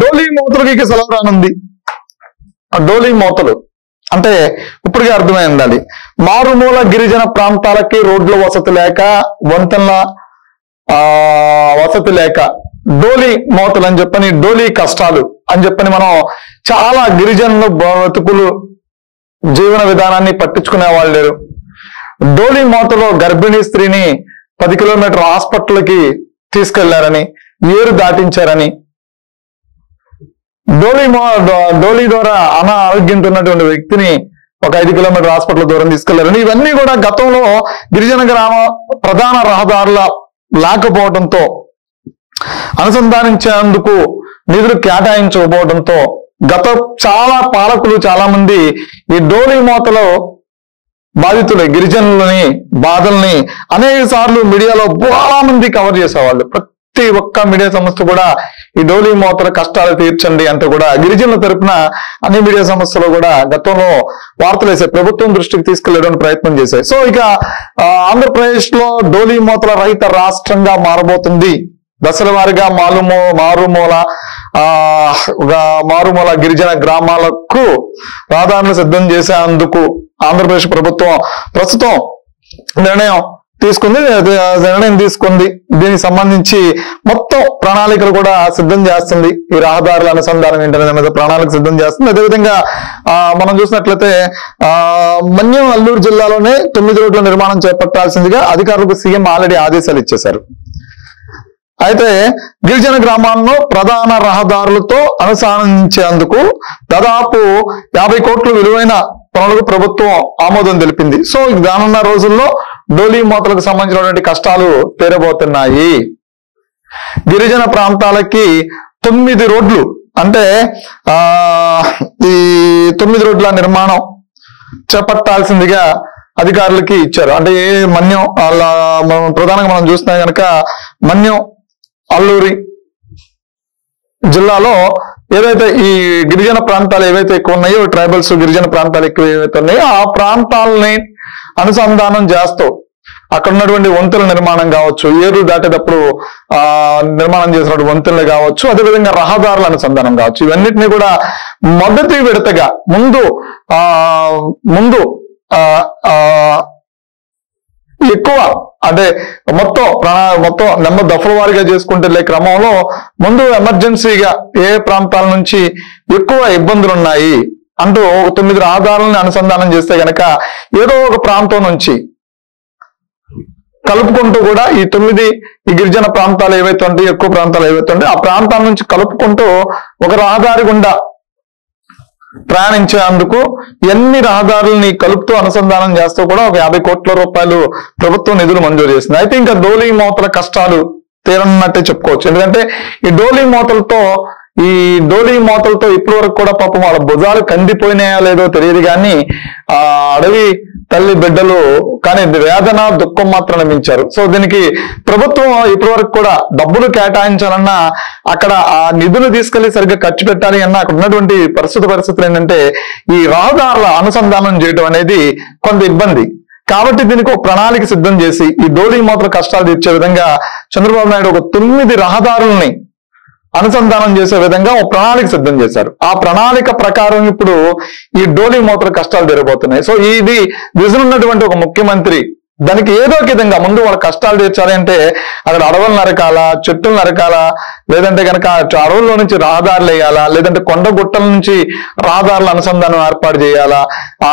డోలీ మోతలకి సెలవు రానుంది. డోలీ మోతలు అంటే ఇప్పటికే అర్థమై ఉండాలి. మారుమూల గిరిజన ప్రాంతాలకి రోడ్ల వసతి లేక, వంతెనల వసతి లేక డోలీ మోతలు అని చెప్పని, డోలీ కష్టాలు అని చెప్పని మనం చాలా గిరిజనులు బతుకులు జీవన విధానాన్ని పట్టించుకునే వాళ్ళు లేరు. డోలీ మోతలో గర్భిణీ స్త్రీని 10 కిలోమీటర్ల హాస్పిటల్కి తీసుకెళ్లారని, ఏరు దాటించారని, డోలీ ద్వారా అనారోగ్యంతో ఉన్నటువంటి వ్యక్తిని ఒక 5 కిలోమీటర్ల హాస్పిటల్ దూరం తీసుకెళ్లారని, ఇవన్నీ కూడా గతంలో గిరిజన గ్రామ ప్రధాన రహదారుల లేకపోవడంతో, అనుసంధానించేందుకు నిధులు కేటాయించకపోవడంతో గత చాలా పాలకులు చాలా మంది ఈ డోలీ మోతలో బాధితులు గిరిజనులని బాధల్ని అనేక సార్లు మీడియాలో చాలా మంది కవర్ చేసేవాళ్ళు. ప్రతి ఒక్క మీడియా సంస్థ కూడా ఈ డోలీ మోతల కష్టాలు తీర్చండి అంటూ కూడా గిరిజనుల తరపున అన్ని మీడియా సంస్థలు కూడా గతంలో వార్తలు వేసాయి, ప్రభుత్వం దృష్టికి తీసుకెళ్లడానికి ప్రయత్నం చేశాయి. సో ఇక ఆంధ్రప్రదేశ్ లో డోలీ మోతల రహిత రాష్ట్రంగా మారబోతుంది. దశల వారీగా మారుమూల గిరిజన గ్రామాలకు రహదారులు సిద్ధం చేసేందుకు ఆంధ్రప్రదేశ్ ప్రభుత్వం ప్రస్తుతం నిర్ణయం తీసుకుంది. దీనికి సంబంధించి మొత్తం ప్రణాళికలు కూడా సిద్ధం చేస్తుంది. ఈ రహదారుల అనుసంధానం ఏంటనే మీద ప్రణాళిక సిద్ధం చేస్తుంది. అదేవిధంగా మనం చూసినట్లయితే మన్యం అల్లూరు జిల్లాలోనే 9 రోడ్ల నిర్మాణం చేపట్టాల్సిందిగా అధికారులకు సీఎం ఆల్రెడీ ఆదేశాలు ఇచ్చేశారు. అయితే గిరిజన గ్రామాలను ప్రధాన రహదారులతో అనుసంధానించేందుకు దాదాపు 50 కోట్ల విలువైన పనులకు ప్రభుత్వం ఆమోదం తెలిపింది. సో రానున్న రోజుల్లో డోలీ మోతలకు సంబంధించినటువంటి కష్టాలు తీరబోతున్నాయి. గిరిజన ప్రాంతాలకి 9 రోడ్లు అంటే ఈ 9 రోడ్ల నిర్మాణం చేపట్టాల్సిందిగా అధికారులకి ఇచ్చారు. అంటే మన్యం ప్రధానంగా మనం చూస్తున్నాం కనుక మన్యం అల్లూరి జిల్లాలో ఏదైతే ఈ గిరిజన ప్రాంతాలు ఏవైతే ఎక్కువ ఉన్నాయో, ట్రైబల్స్ గిరిజన ప్రాంతాలు ఎక్కువ ఏవైతే ఉన్నాయో ఆ ప్రాంతాలని అనుసంధానం చేస్తూ అక్కడ ఉన్నటువంటి వంతెనల నిర్మాణం కావచ్చు, ఏరు దాటేటప్పుడు నిర్మాణం చేసినటువంటి వంతెనలు కావచ్చు, అదేవిధంగా రహదారుల అనుసంధానం కావచ్చు, ఇవన్నిటిని కూడా మొదటి విడతగా ముందు ఎక్కువ అంటే మొత్తం నెంబర్ దఫల వారీగా చేసుకుంటే క్రమంలో ముందు ఎమర్జెన్సీగా ఏ ప్రాంతాల నుంచి ఎక్కువ ఇబ్బందులు ఉన్నాయి అంటూ 9 రహదారులను అనుసంధానం చేస్తే గనక ఏదో ఒక ప్రాంతం నుంచి కలుపుకుంటూ కూడా ఈ 9 ఈ గిరిజన ప్రాంతాలు ఏవైతే ఉంటాయి, ఎక్కువ ప్రాంతాలు ఏవైతే ఉంటాయి ఆ ప్రాంతాల నుంచి కలుపుకుంటూ ఒక రహదారి గుండా ప్రయాణించేందుకు ఎన్ని రహదారుల్ని కలుపుతూ అనుసంధానం చేస్తూ కూడా ఒక 50 కోట్ల రూపాయలు ప్రభుత్వం నిధులు మంజూరు చేసింది. అయితే ఇంకా డోలీ మోతల కష్టాలు తీరన్నట్టే చెప్పుకోవచ్చు. ఎందుకంటే ఈ డోలీ మోతలతో ఇప్పటి వరకు కూడా పాపం వాళ్ళ భుజాలు కందిపోయినాయా లేదో తెలియదు కానీ అడవి తల్లి బిడ్డలు కానీ వేదన దుఃఖం మాత్రం మించారు. సో దీనికి ప్రభుత్వం ఇప్పటి వరకు కూడా డబ్బులు కేటాయించాలన్నా, అక్కడ ఆ నిధులు తీసుకెళ్లి సరిగ్గా ఖర్చు పెట్టాలి అన్నా అక్కడ ఉన్నటువంటి పరిస్థితులు ఏంటంటే ఈ రహదారుల అనుసంధానం చేయడం అనేది కొంత ఇబ్బంది. కాబట్టి దీనికి ఒక ప్రణాళిక సిద్ధం చేసి ఈ డోలీ మోతల కష్టాలు తీర్చే విధంగా చంద్రబాబు నాయుడు ఒక 9 రహదారుల్ని అనుసంధానం చేసే విధంగా ఒక ప్రణాళిక సిద్ధం చేశారు. ఆ ప్రణాళిక ప్రకారం ఇప్పుడు ఈ డోలీ మోతల కష్టాలు తీరబోతున్నాయి. సో ఇది విజన్ ఉన్నటువంటి ఒక ముఖ్యమంత్రి దానికి ఏదో ఒక విధంగా ముందు వాళ్ళ కష్టాలు తీర్చాలి అంటే అక్కడ అడవులు నరకాల, చెట్టులు నరకాల, లేదంటే కనుక అడవుల్లో నుంచి రహదారులు వేయాలా, లేదంటే కొండ గుట్టల నుంచి రహదారుల అనుసంధానం ఏర్పాటు చేయాలా, ఆ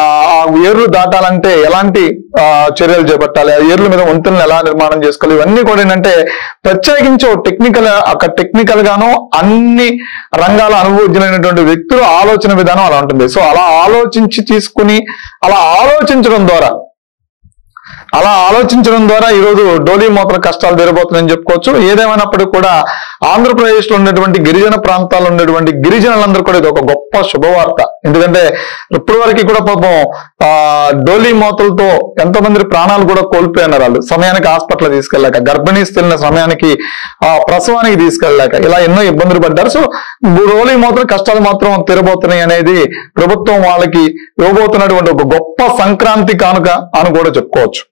ఏర్లు దాటాలంటే ఎలాంటి చర్యలు చేపట్టాలి, ఆ ఏర్ల మీద వంతెనలు ఎలా నిర్మాణం చేసుకోవాలి, ఇవన్నీ కూడా ఏంటంటే ప్రత్యేకించి టెక్నికల్ గాను అన్ని రంగాల అనుభవజ్ఞులైనటువంటి వ్యక్తులు ఆలోచన విధానం అలా ఉంటుంది. సో అలా ఆలోచించి తీసుకుని అలా ఆలోచించడం ద్వారా ఈరోజు డోలీ మోతల కష్టాలు తీరబోతున్నాయని చెప్పుకోవచ్చు. ఏదేమైనప్పటికీ కూడా ఆంధ్రప్రదేశ్ లో ఉన్నటువంటి గిరిజన ప్రాంతాల్లో ఉన్నటువంటి గిరిజనులందరూ కూడా ఇది ఒక గొప్ప శుభవార్త. ఎందుకంటే ఇప్పటి వరకు కూడా పాపం డోలీ మోతలతో ఎంతమంది ప్రాణాలు కూడా కోల్పోయినారు. వాళ్ళు సమయానికి హాస్పిటల్ తీసుకెళ్ళాక, గర్భిణీ స్త్రీల సమయానికి ప్రసవానికి తీసుకెళ్ళాక ఇలా ఎన్నో ఇబ్బందులు పడ్డారు. సో డోలీ మోతల కష్టాలు మాత్రం తీరబోతున్నాయి అనేది ప్రభుత్వం వాళ్ళకి ఇవ్వబోతున్నటువంటి ఒక గొప్ప సంక్రాంతి కానుక అని కూడా చెప్పుకోవచ్చు.